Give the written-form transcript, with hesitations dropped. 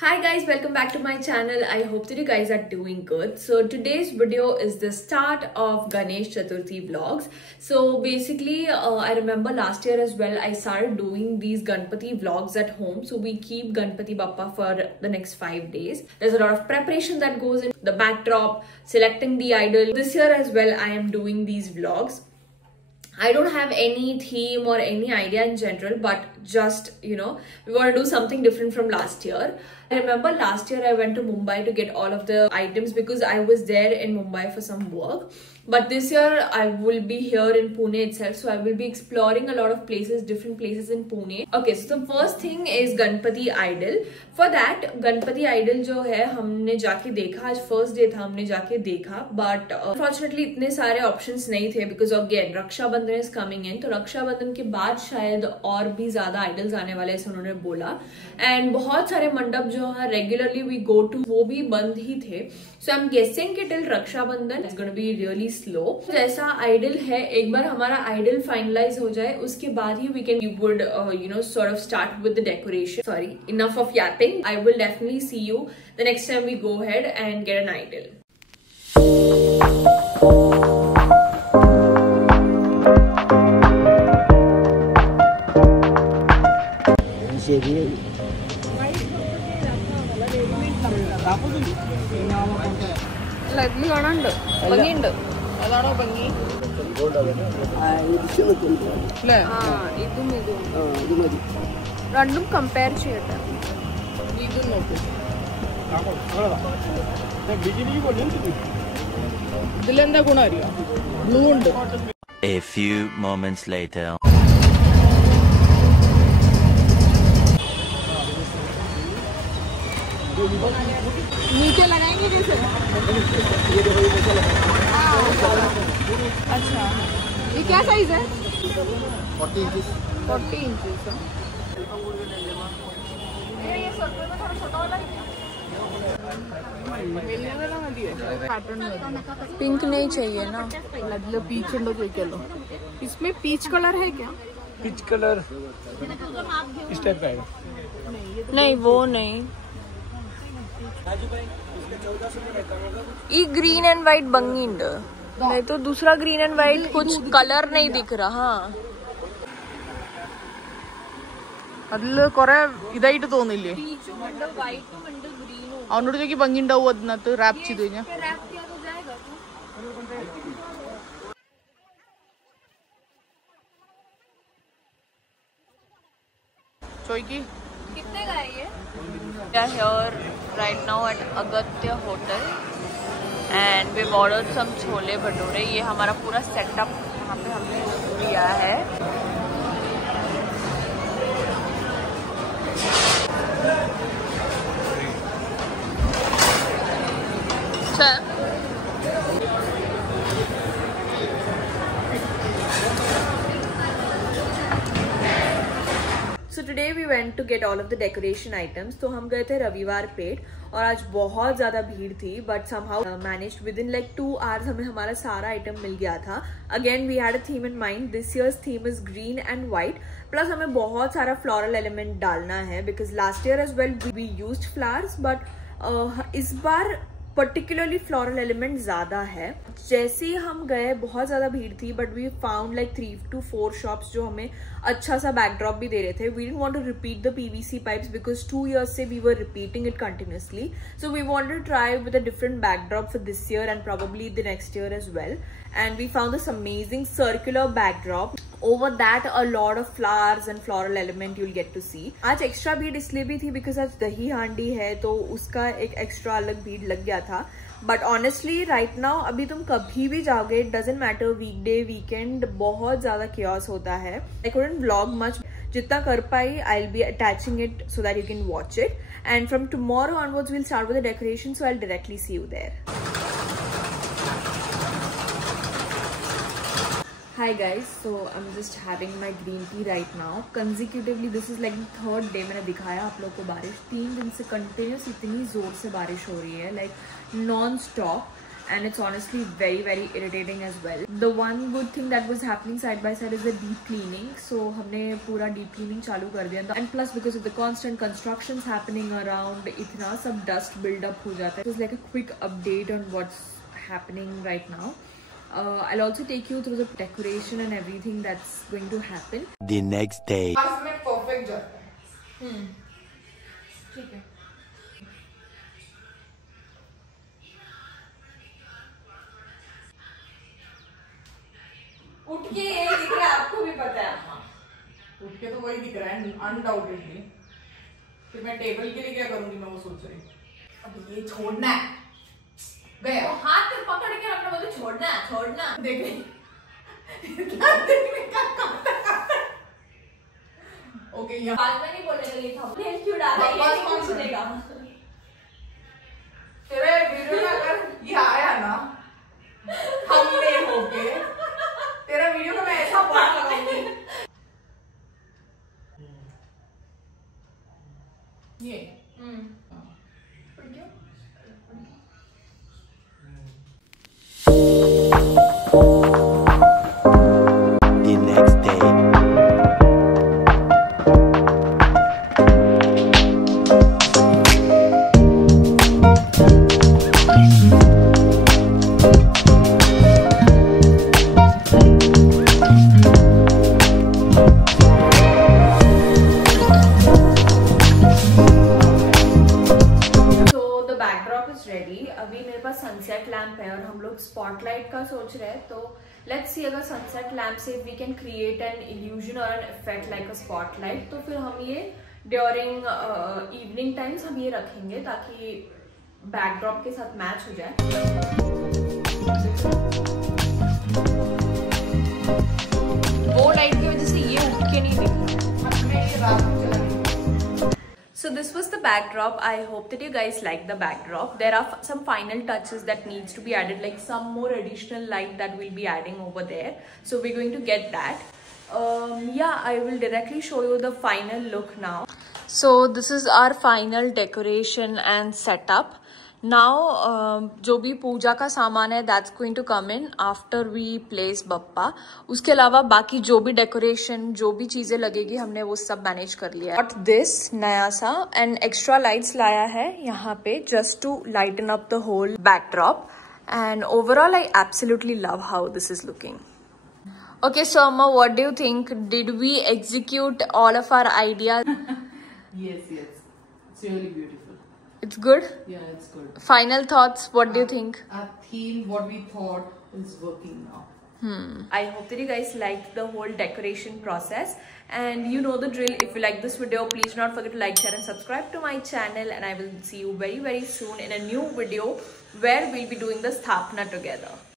Hi guys, welcome back to my channel. I hope that you guys are doing good. So today's video is the start of Ganesh Chaturthi vlogs. So basically I remember last year as well I started doing these Ganpati vlogs at home. So we keep Ganpati Bappa for the next 5 days. There's a lot of preparation that goes in the backdrop, selecting the idol. This year as well I am doing these vlogs. I don't have any theme or any idea in general, but just, we want to do something different from last year. I remember last year I went to Mumbai to get all of the items because I was there in Mumbai for some work. But this year I will be here in Pune itself, so I will be exploring a lot of places, different places in Pune. Okay, so the first thing is Ganpati Idol. For that, Ganpati Idol जो है हमने जाके देखा, आज first day था हमने जाके देखा, but unfortunately इतने सारे options नहीं थे because again Rakshabandhan is coming in, तो रक्षाबंधन के बाद शायद और भी ज़्यादा idols आने वाले ऐसा उन्होंने बोला, and बहुत सारे मंडप जो है regularly we go to वो भी बंद ही थे, so I'm guessing कि till Rakshabandhan it's going to be really slow. जैसा आइडल है एक बार हमारा आइडल फाइनलाइज हो जाए उसके बाद ही we would sort of start with the decoration. Sorry, enough of yapping. I will definitely see you the next time we go ahead and get an idol. അതാണോ ഭംഗി രണ്ടും കമ്പയർ ചെയ്യട്ടെ ഇതും നോക്കൂ ഇതിലെന്താ ഗുണം അറിയാം ബ്ലൂ ഉണ്ട് A few moments later. नीचे लगाएंगे जैसे अच्छा ये क्या साइज है 40 इंचेस ये 100 रुपए में थोड़ा छोटा वाला पिंक नहीं चाहिए ना पीच लो इसमें पीच कलर है क्या पीच कलर इस टाइप का है नहीं वो नहीं ये ग्रीन एंड व्हाइट बंगी नहीं तो दूसरा ग्रीन एंड व्हाइट कुछ कलर नहीं दिख रहा അതില് കൊറേ ഇതായിട്ട് തോന്നില്ലേ അവനോട് ചോദിക്ക് ഭംഗി ഉണ്ടാവും അതിനകത്ത് റാപ്പ് ചെയ്ത് കഴിഞ്ഞാൽ ചോദിക്ക് कितने का है ये? We are here right now at Agatya Hotel and we've ordered some chole bhature. ये हमारा पूरा सेटअप यहाँ पे हमने लिया है. चल. So today we went to get all of the decoration items. तो हम गए थे रविवार पेट और आज बहुत ज़्यादा भीड़ थी but somehow managed within like 2 hours हमें हमारा सारा item मिल गया था. Again we had a theme in mind. This year's theme is green and white. Plus हमें बहुत सारा floral element डालना है because last year as well we used flowers but इस बार पर्टिकुलरली फ्लोरल एलिमेंट ज़्यादा है. जैसे ही हम गए बहुत ज़्यादा भीड़ थी but we found like 3 to 4 shops जो हमें अच्छा सा बैकड्रॉप भी दे रहे थे. We didn't want to repeat the PVC pipes because 2 years से we were repeating it continuously. So we want to try with a different backdrop for this year and probably the next year as well. And we found this amazing circular backdrop. Over that a lot of flowers and floral element you'll get to see. आज extra भीड़ इसलिए भी थी because आज दही हांडी है तो उसका एक एक्स्ट्रा अलग भीड़ लग गया था. बट ऑनेस्टली राइट नाउ अभी तुम कभी भी जाओगे it doesn't matter weekday weekend बहुत ज्यादा chaos होता है. आई couldn't vlog much. जितना कर पाई I'll be attaching it so that you can watch it. And from tomorrow onwards we'll start with the decoration, so I'll directly see you there. Hi guys, so I'm just having my green tea right now. Consecutively this is like the third day मैंने दिखाया आप लोग को बारिश 3 दिन से continuous इतनी जोर से बारिश हो रही है like non stop. and it's honestly very irritating as well. The one good thing that was happening side by side is the deep cleaning. So हमने पूरा deep cleaning चालू कर दिया, and plus because of the constant constructions happening around, इतना सब dust build up हो जाता है. It was like a quick update on what's happening right now. I'll also take you through the decoration and everything that's going to happen. The next day. Perfect जाता है. ठीक है. उठ के ये दिख रहा है, आपको भी पता है. हाँ, उठ के तो वही दिख रहा है अनडाउटेडली. फिर मैं टेबल के लिए क्या करूंगी, मैं वो सोच रही. अब ये छोड़ना है, गया तो हाथ पे पकड़ के रखना, बोले छोड़ना. देख रही इतना देखने का काटा. ओके यहाँ बाद में नहीं बोलेगा ये थंबनेल क्यों डाला, ये बकवास नहीं कौन सुनेगा. तेरे वीडियो में अगर ये आया ना हमने होके, तेरा वीडियो का मैं ऐसा पार्ट लगाऊंगी. ये The next day. अभी मेरे पास सनसेट लैम्प है और हम लोग स्पॉटलाइट का सोच रहे हैं. तो लेट्स सी अगर सनसेट लैम्प से we can create an illusion और an effect like a spotlight, तो फिर हम ये ड्यूरिंग इवनिंग टाइम्स हम ये रखेंगे ताकि बैकड्रॉप के साथ मैच हो जाए. वो लाइट की वजह से ये उठ के नहीं दिख रहा. So this was the backdrop. I hope that you guys like the backdrop. There are some final touches that needs to be added, like some more additional light that we'll be adding over there. So we're going to get that. Yeah, I will directly show you the final look now. So this is our final decoration and setup. Now जो भी पूजा का सामान है that's going to come in after we place Bappa. उसके अलावा बाकी जो भी डेकोरेशन, जो भी चीजें लगेगी, हमने वो सब मैनेज कर लिया. Got this नया सा and extra lights लाया है यहाँ पे just to lighten up the whole backdrop. And overall I absolutely love how this is looking. Okay, so Amma, what do you think? Did we execute all of our ideas? Yes, it's really beautiful. It's good? Yeah, it's good. Final thoughts, what do you think? Our theme, what we thought, is working now. I hope that you guys liked the whole decoration process, and you know the drill. If you like this video, please do not forget to like, share and subscribe to my channel, and I will see you very soon in a new video where we'll be doing the sthapna together.